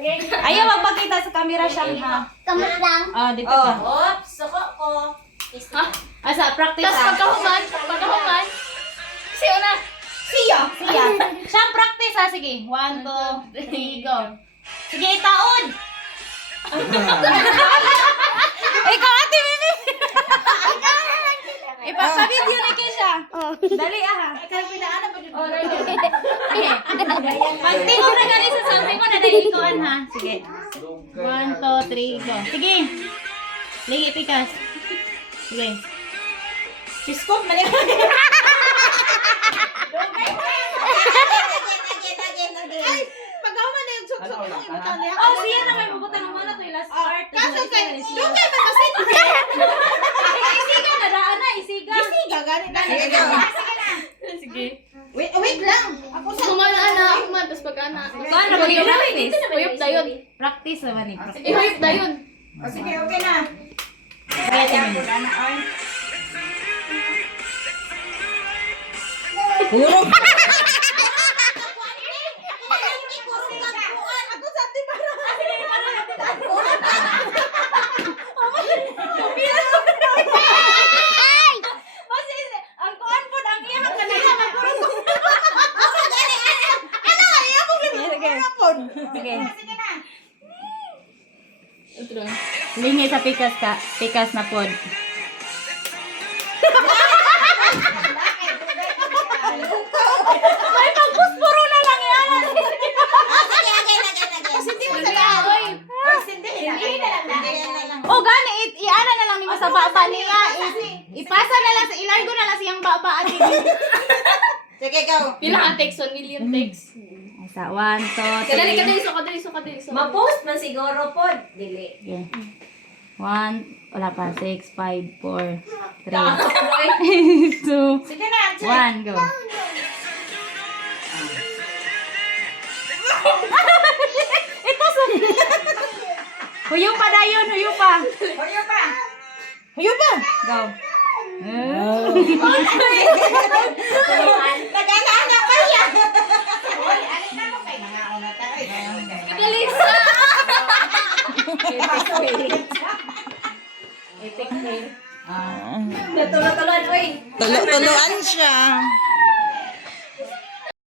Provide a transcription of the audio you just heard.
Ayaw magpakita sa camera siya ha. Kamot lang. Ah, dito ka. Oops, suko ko. Asa, practice Tapos ha. pagkahuman. Siya na. Siya. Siya practice ha. Sige. 1, 2, 3, go. Sige, itaon. Ikaw, ate Mimi. Ipapabidyo na kayo siya. Dali ha. Ikaw pinaana pa dito. Sige. Pagtingog na galing sa sabi mo na naikuan ha. Sige. 1, 2, 3, go. Sige. Ligi, pikas. Sige. Biskot man yun. Again. Pag-awa na yung suksok yung ibutan niya. Oh, siya na may pupunta ng mana to yung last part. Kaso kay, dugay man kasi. Isiga na, daan na, isiga. Isiga, ganit na. Sige na. Sige. Wait lang. Ako sa... Human na, human. Tapos pagkana. Paano ba yung practice? Huyop na yun. Practice naman eh. Practice. Ihuyop na yun. Sige, okay na. Sige, tingin. Puro. Ako sa ating parang... Kasi, ang kuhan po, ang iyang kanila, magkurot. Sige. Sige na. Lingi sa pikas ka. Pikas na pod. Ay, pagpuspuro na lang yan. Sige, again. Kasi hindi mo sa kahoy. Hindi na lang. O gani, i-ana na lang nimo sa baba niya. Ipasa na lang sa ilargo na lang siyang baba at Sige, go. Pila ka text, 1 million text. Isa, 1, 2, 3. Kadali. Ma-post man siguro po. Dili. Okay. 1, wala pa, 6, 5, 4, 3, 2, Sige na, check. 1, go. Ito sa... Huyo pa dayon, huyo pa. Hoyo pa. Huyo pa. Go. Nag-ana pa yan. Hoy, alin na mo kay nangauna tayo. Galisa! Tulo-tuloan, oy. Tulo-tuloan siya.